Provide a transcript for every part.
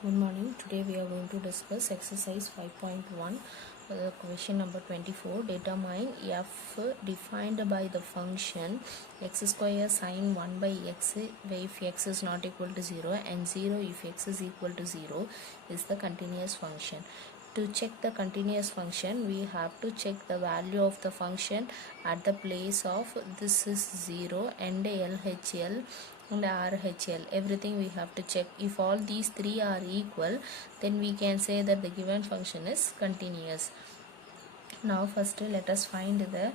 Good morning. Today we are going to discuss exercise 5.1, question number 24. Determine f defined by the function x square sine 1 by x if x is not equal to 0 and 0 if x is equal to 0 is the continuous function. To check the continuous function, we have to check the value of the function at the place of this is 0 and LHL and RHL. Everything we have to check. If all these three are equal, then we can say that the given function is continuous. Now first let us find the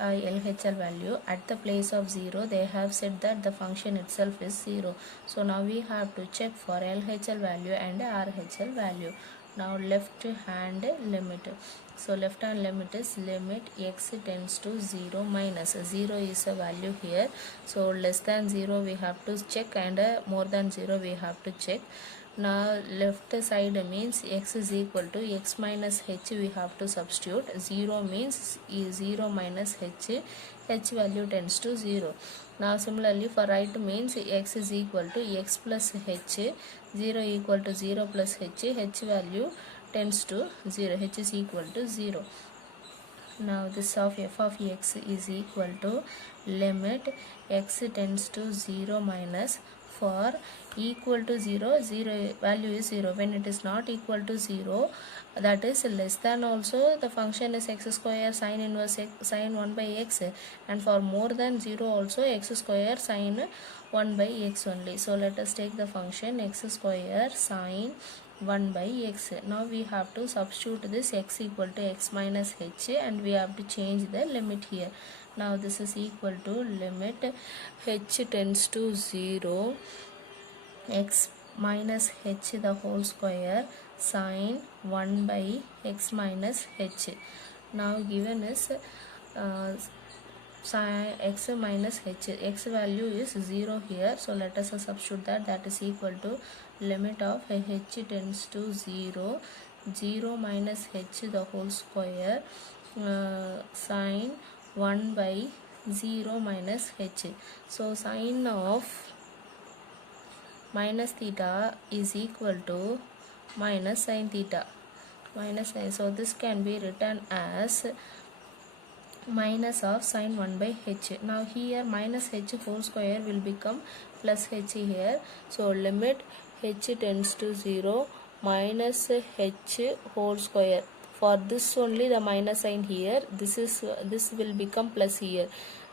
LHL value. At the place of 0 they have said that the function itself is 0. So now we have to check for LHL value and RHL value. Now left hand limit. So left hand limit is limit x tends to 0 minus 0 is a value here. So less than 0 we have to check and more than 0 we have to check. Now left side means x is equal to x minus h we have to substitute. 0 means 0 minus h value tends to 0. Now similarly for right means x is equal to x plus h, 0 equal to 0 plus h value tends to 0, h is equal to 0. Now this of f of x is equal to limit x tends to 0 minus for equal to 0, 0 value is 0. When it is not equal to 0, that is less than also the function is x square sine inverse x, sine 1 by x, and for more than 0 also x square sine 1 by x only. So let us take the function x square sine 1 by x. Now we have to substitute this x equal to x minus h and we have to change the limit here. Now this is equal to limit h tends to 0 x minus h the whole square sine 1 by x minus h. Now given is sine x minus h, x value is 0 here, so let us substitute that is equal to limit of h tends to 0, 0 minus h the whole square sine 1 by 0 minus h. So sine of minus theta is equal to minus sine theta, minus sine. So this can be written as minus of sine 1 by h. Now here minus h whole square will become plus h here. So limit h tends to 0 minus h whole square. For this only the minus sign here. This will become plus here.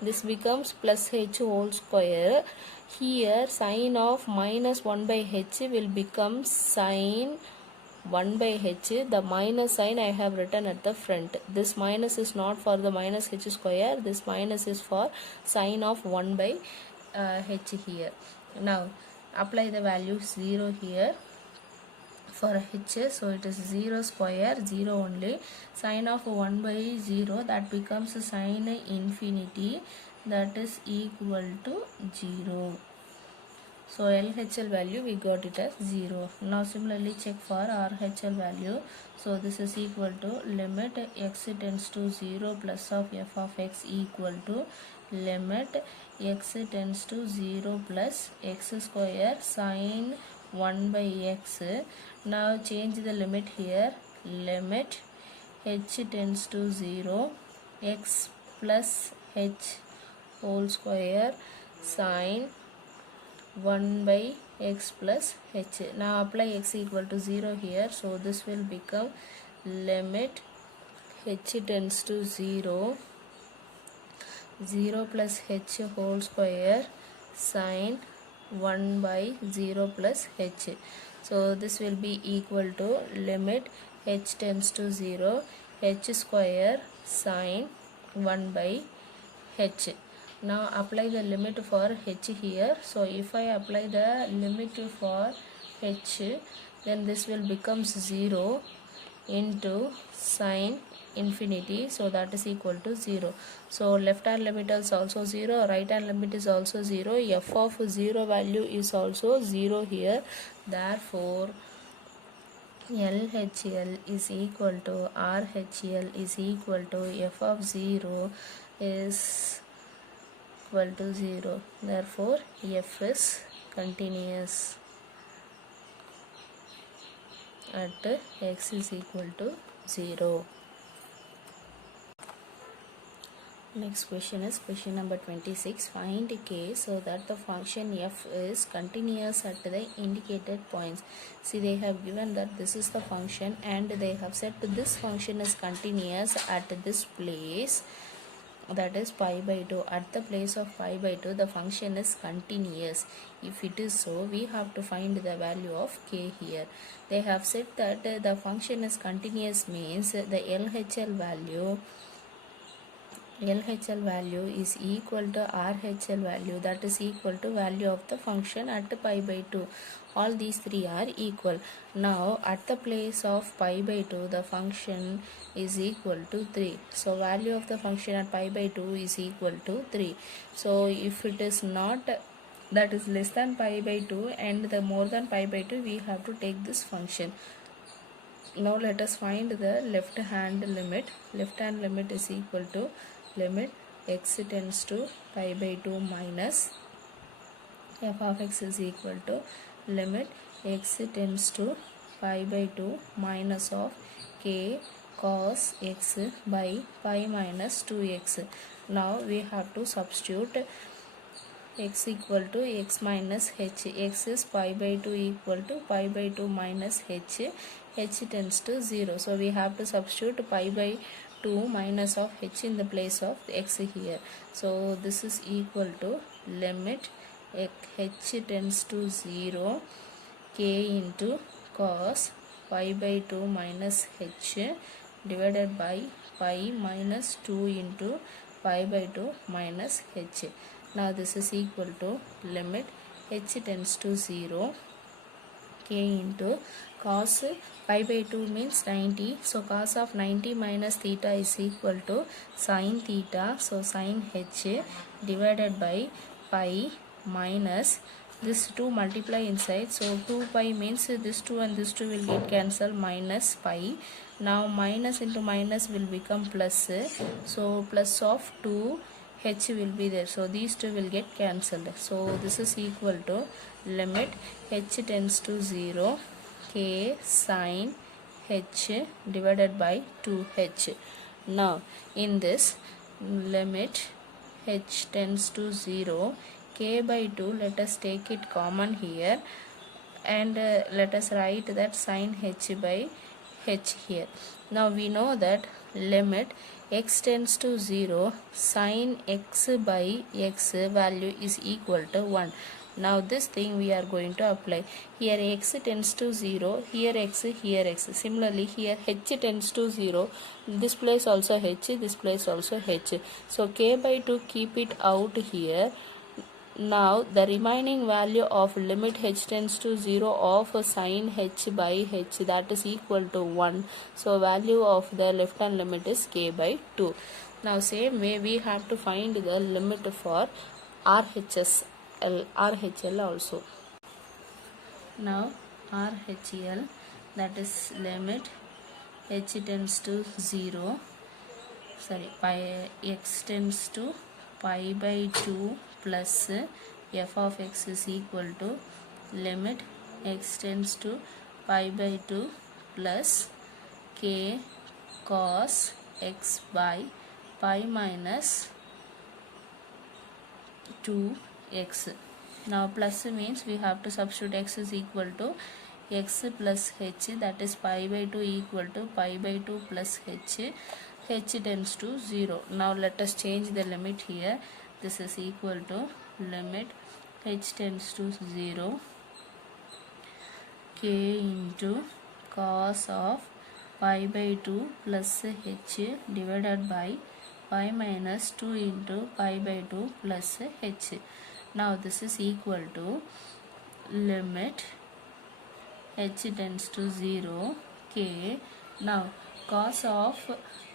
This becomes plus h whole square. Here sine of minus 1 by h will become sine 1 by h. The minus sign I have written at the front. This minus is not for the minus h square. This minus is for sine of 1 by h here. Now apply the value 0 here for h. So it is 0 square, 0 only. Sine of 1 by 0, that becomes sine infinity, that is equal to 0. So LHL value we got it as 0. Now similarly check for RHL value. So this is equal to limit x tends to 0 plus of f of x equal to limit x tends to 0 plus x square sine 1 by x. Now change the limit here. Limit h tends to 0 x plus h whole square sine 1 by x plus h. Now apply x equal to 0 here. So this will become limit h tends to 0, 0 plus h whole square sine 1 by 0 plus h. So this will be equal to limit h tends to 0, h square sine 1 by h. Now apply the limit for h here. So if I apply the limit for h, then this will become 0 into sine infinity, so that is equal to 0. So left hand limit is also 0, right hand limit is also 0, f of 0 value is also 0 here. Therefore LHL is equal to RHL is equal to f of 0 is equal to 0. Therefore f is continuous. at x is equal to 0. Next question is question number 26. Find k so that the function f is continuous at the indicated points. See, they have given that this is the function and they have said this function is continuous at this place, that is pi by 2. At the place of pi by 2 the function is continuous. If it is so, we have to find the value of k here. They have said that the function is continuous means the LHL value is equal to RHL value, that is equal to value of the function at pi by 2. All these three are equal. Now at the place of pi by 2 the function is equal to 3. So value of the function at pi by 2 is equal to 3. So if it is not, that is less than pi by 2 and the more than pi by 2, we have to take this function. Now let us find the left hand limit. Left hand limit is equal to limit x tends to pi by 2 minus f of x is equal to limit x tends to pi by 2 minus of k cos x by pi minus 2x. Now we have to substitute x equal to x minus h. X is pi by 2 equal to pi by 2 minus h. H tends to 0. So we have to substitute pi by 2 minus of h in the place of x here. So this is equal to limit h tends to 0 k into cos pi by 2 minus h divided by pi minus 2 into pi by 2 minus h. Now this is equal to limit h tends to 0 k into cos pi by 2 means 90. So cos of 90 minus theta is equal to sin theta. So sin h divided by pi minus this 2 multiply inside. So 2 pi means this 2 and this 2 will get cancelled, minus pi. Now minus into minus will become plus. So plus of 2 h will be there. So these two will get cancelled. So this is equal to limit h tends to 0 k sin h divided by 2h. Now in this limit h tends to 0 k by 2, let us take it common here and let us write that sin h by h here. Now we know that limit x tends to 0 sin x by x value is equal to 1. Now this thing we are going to apply. Here x tends to 0, here x, here x. Similarly here h tends to 0, this place also h, this place also h. So k by 2 keep it out here. Now the remaining value of limit h tends to 0 of sin h by h, that is equal to 1. So value of the left hand limit is k by 2. Now same way we have to find the limit for RHL also. Now RHL, that is limit h tends to 0, pi x tends to pi by 2 plus f of x is equal to limit x tends to pi by 2 plus k cos x by pi minus 2x. Now plus means we have to substitute x is equal to x plus h, that is pi by 2 equal to pi by 2 plus h. H tends to 0. Now let us change the limit here. This is equal to limit h tends to 0 k into cos of pi by 2 plus h divided by pi minus 2 into pi by 2 plus h. Now this is equal to limit h tends to 0 k. Now cos of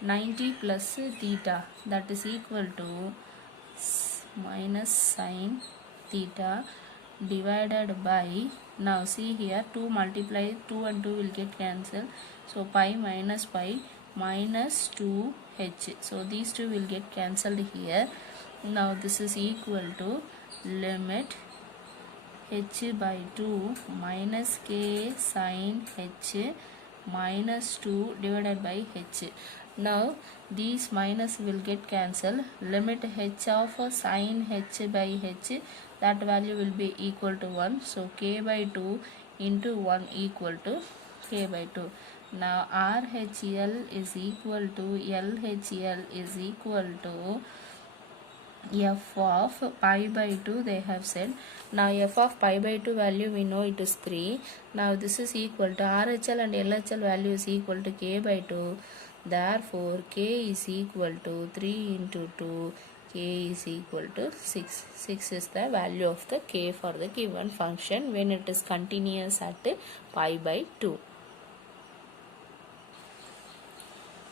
90 plus theta, that is equal to minus sin theta divided by, now see here 2 multiply 2 and 2 will get cancelled. So pi minus pi minus 2h. So these two will get cancelled here. Now this is equal to limit h by 2 minus k sin h minus 2 divided by h. Now these minus will get cancelled. Limit h of sin h by h, that value will be equal to 1. So k by 2 into 1 equal to k by 2. Now RHL is equal to LHL is equal to f of pi by 2 they have said. Now f of pi by 2 value we know it is 3. Now this is equal to RHL and LHL value is equal to k by 2. Therefore k is equal to 3 into 2. K is equal to 6. 6 is the value of the k for the given function when it is continuous at pi by 2.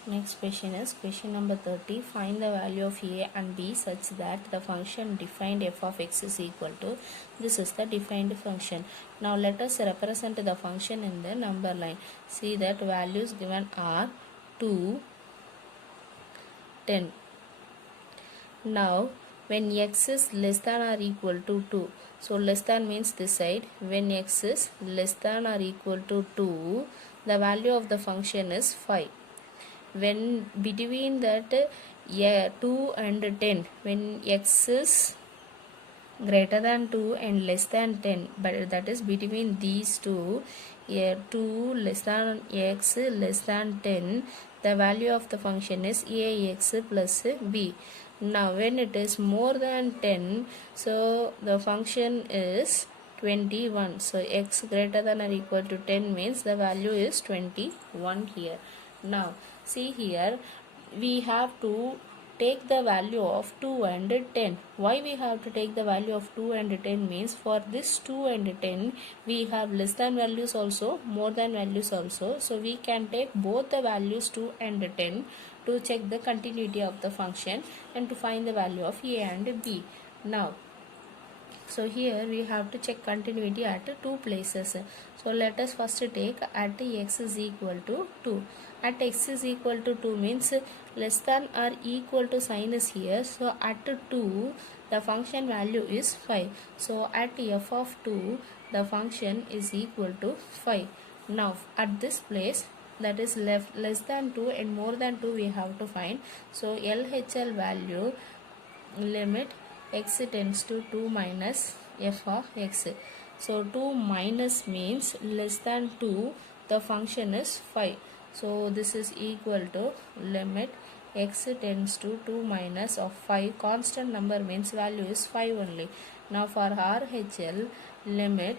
Next question is question number 30. Find the value of a and b such that the function defined f of x is equal to. This is the defined function. Now let us represent the function in the number line. See that values given are 2, 10. Now when x is less than or equal to 2, so less than means this side, when x is less than or equal to 2, the value of the function is 5. When between that 2 and 10, when x is greater than 2 and less than 10, but that is between these two, 2 less than x less than 10, the value of the function is ax plus b. Now when it is more than 10, so the function is 21. So x greater than or equal to 10 means the value is 21 here. Now see here, we have to take the value of 2 and 10. Why we have to take the value of 2 and 10 means for this 2 and 10 we have less than values also, more than values also. So we can take both the values 2 and 10 to check the continuity of the function and to find the value of a and b. Now so here we have to check continuity at two places. So let us first take at x is equal to 2. At x is equal to 2 means less than or equal to sign is here. So at 2 the function value is 5. So at f of 2 the function is equal to 5. Now at this place, that is less than 2 and more than 2 we have to find. So LHL value limit x tends to 2 minus f of x. So 2 minus means less than 2, the function is 5. So this is equal to limit x tends to 2 minus of 5. Constant number means value is 5 only. Now for RHL, limit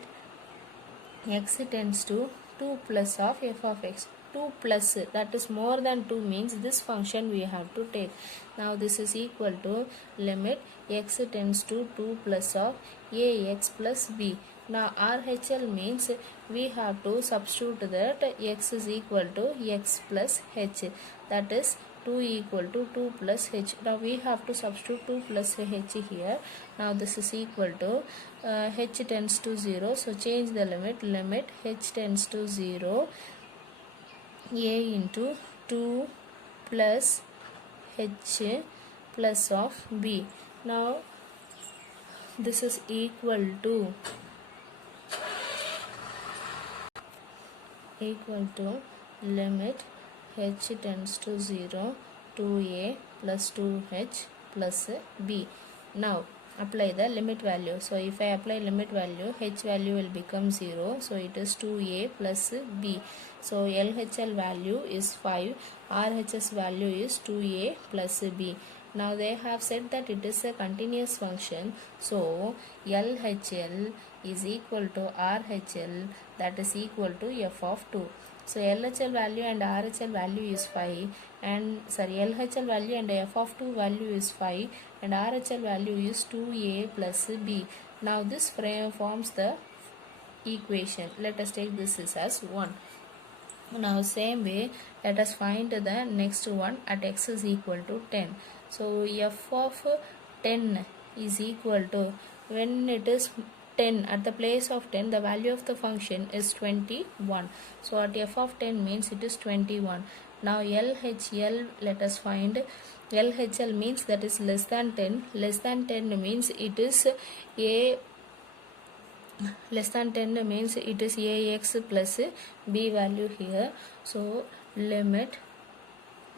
x tends to 2 plus of f of x. 2 plus, that is more than 2 means this function we have to take. Now this is equal to limit x tends to 2 plus of ax plus b. Now RHL means we have to substitute that x is equal to x plus h, that is 2 equal to 2 plus h. Now we have to substitute 2 plus h here. Now this is equal to h tends to 0. So change the limit h tends to 0, a into 2 plus h plus of b. Now this is equal to limit h tends to 0, 2a plus 2h plus b. Now apply the limit value. So if I apply limit value, h value will become 0. So it is 2a plus b. So LHL value is 5. RHS value is 2a plus b. Now they have said that it is a continuous function. So LHL is equal to RHL, that is equal to f of 2. So LHL value and RHL value is 5 and LHL value and f of 2 value is 5 and RHL value is 2a plus b. Now this frame forms the equation. Let us take this as 1. Now same way let us find the next one at x is equal to 10. So f of 10 is equal to, when it is 10, at the place of 10 the value of the function is 21. So at f of 10 means it is 21. Now LHL, let us find LHL means that is less than 10. Less than 10 means it is a less than 10 means it is ax plus b value here. So limit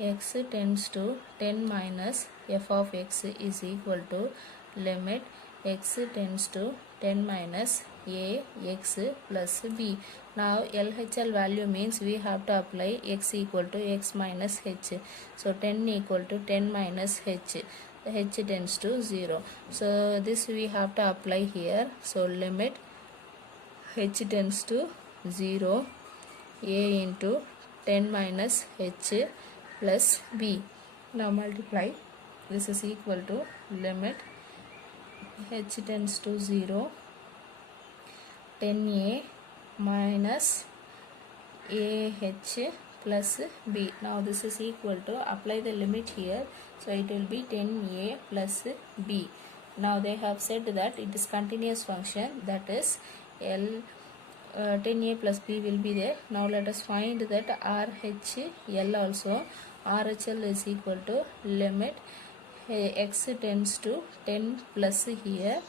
x tends to 10 minus f of x is equal to limit x tends to 10 minus a x plus b. Now LHL value means we have to apply x equal to x minus h. So 10 equal to 10 minus h. The h tends to 0. So this we have to apply here. So limit h tends to 0 a into 10 minus h plus b. Now multiply. This is equal to limit h tends to 0 10a minus ah plus b. Now this is equal to, apply the limit here, so it will be 10a plus b. Now they have said that it is continuous function, that is 10a plus b will be there. Now let us find that RHL also. RHL is equal to limit x tends to 10 plus here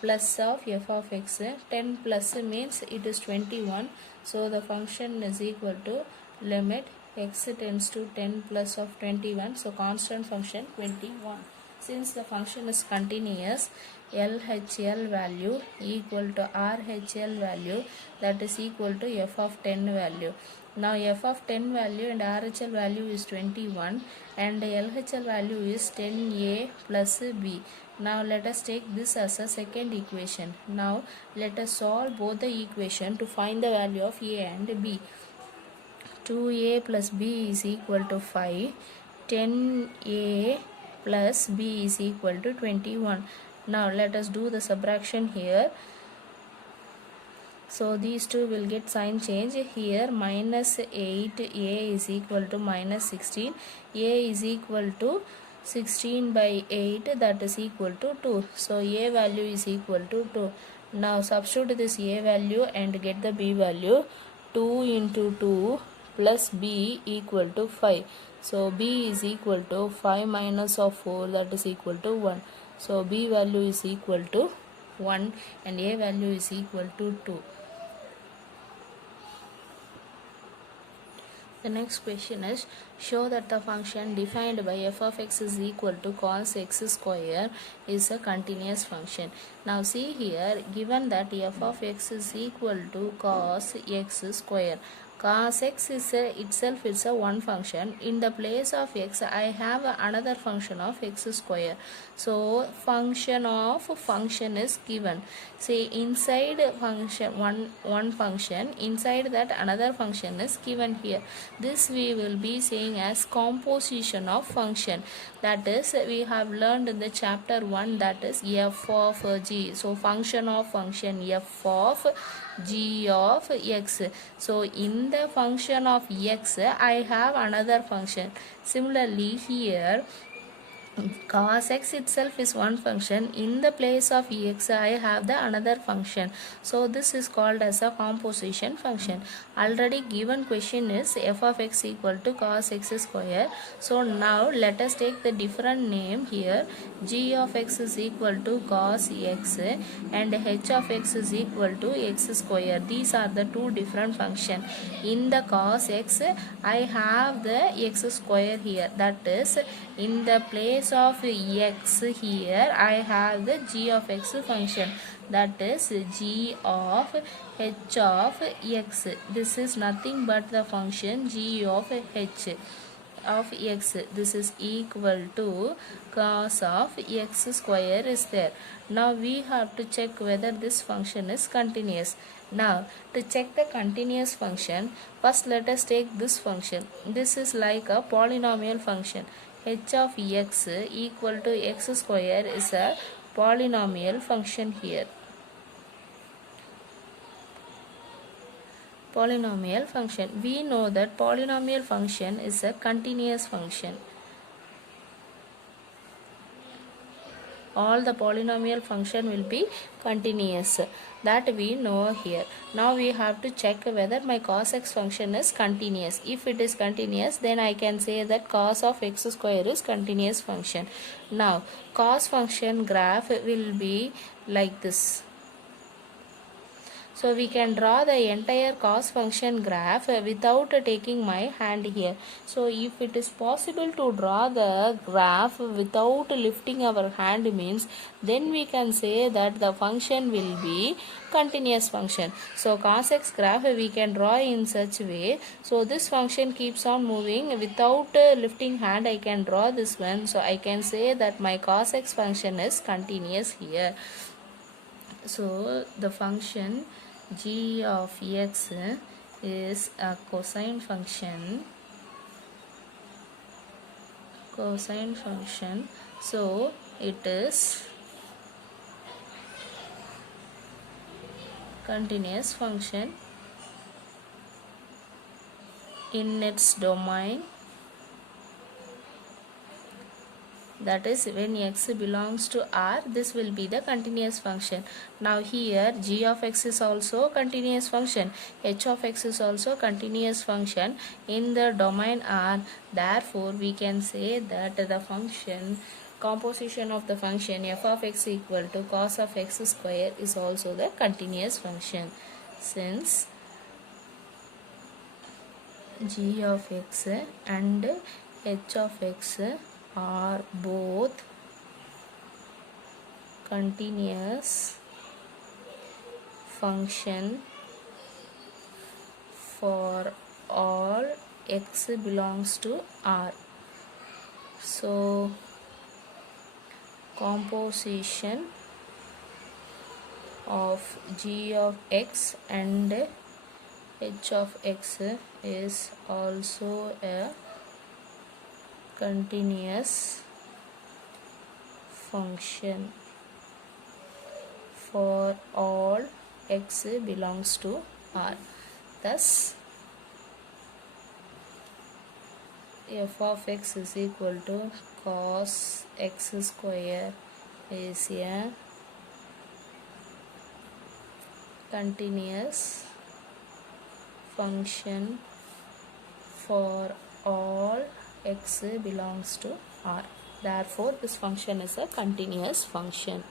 plus of f of x. 10 plus means it is 21. So the function is equal to limit x tends to 10 plus of 21. So constant function 21. Since the function is continuous, LHL value equal to RHL value, that is equal to f of 10 value. Now f of 10 value and RHL value is 21 and LHL value is 10a plus b. Now let us take this as a second equation. Now let us solve both the equation to find the value of a and b. 2a plus b is equal to 5. 10a plus b is equal to 21. Now let us do the subtraction here. So these two will get sign change. Here minus 8a is equal to minus 16. A is equal to 16 by 8, that is equal to 2. So a value is equal to 2. Now substitute this a value and get the b value. 2 into 2 plus b equal to 5. So b is equal to 5 minus of 4, that is equal to 1. So b value is equal to 1 and a value is equal to 2. The next question is, show that the function defined by f of x is equal to cos x square is a continuous function. Now see here, given that f of x is equal to cos x square. Cos x is itself is a one function. In the place of x, I have another function of x square. So function of function is given. Say inside function one function, inside that another function is given here. This we will be saying as composition of function. That is, we have learned in the chapter 1, that is f of g. So function of function f of g of x. So in the function of x, I have another function. Similarly here, cos x itself is one function. In the place of x, I have the another function. So this is called as a composition function. Already given question is f of x equal to cos x square. So now let us take the different name here. G of x is equal to cos x and h of x is equal to x square. These are the two different functions. In the cos x, I have the x square here. That is, in the place of x here, I have the g of x function. That is g of h of x. This is nothing but the function g of h of x. This is equal to cos of x square is there. Now we have to check whether this function is continuous. Now to check the continuous function, first let us take this function. This is like a polynomial function. H of x equal to x square is a polynomial function here. Polynomial function. We know that polynomial function is a continuous function. All the polynomial function will be continuous. That we know here. Now we have to check whether my cos x function is continuous. If it is continuous, then I can say that cos of x square is continuous function. Now cos function graph will be like this. So we can draw the entire cos function graph without taking my hand here. So if it is possible to draw the graph without lifting our hand means, then we can say that the function will be continuous function. So cos x graph we can draw in such way. So this function keeps on moving without lifting hand. I can draw this one. So I can say that my cos x function is continuous here. So the function g of x is a cosine function. So it is continuous function in its domain, that is when x belongs to R, this will be the continuous function. Now here g of x is also continuous function, h of x is also continuous function in the domain R. Therefore we can say that the function composition of the function f of x equal to cos of x square is also the continuous function, since g of x and h of x are both continuous function for all x belongs to R. So composition of g of x and h of x is also a continuous function for all x belongs to R. Thus f of x is equal to cos x square is a continuous function for all x belongs to R. Therefore this function is a continuous function.